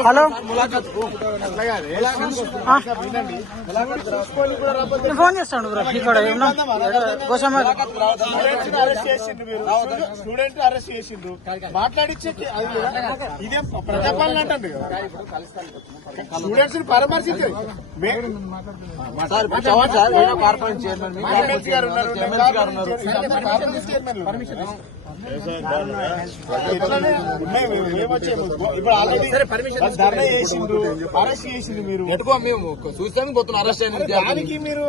hello phone చేస్తాడు bro ఇక్కడ student arrest చేసిండ్రు మాట్లాడిచ్చే ఇదే ప్రజాపాలన అంటే స్టూడెంట్స్ పరామర్శించారు ఇప్పుడు ఆల్రెడీ ధర్నా చేసిండ్రు అరెస్ట్ చేసిండ్రు మీరు మేము చూసాము అరెస్ట్ అయిన దానికి మీరు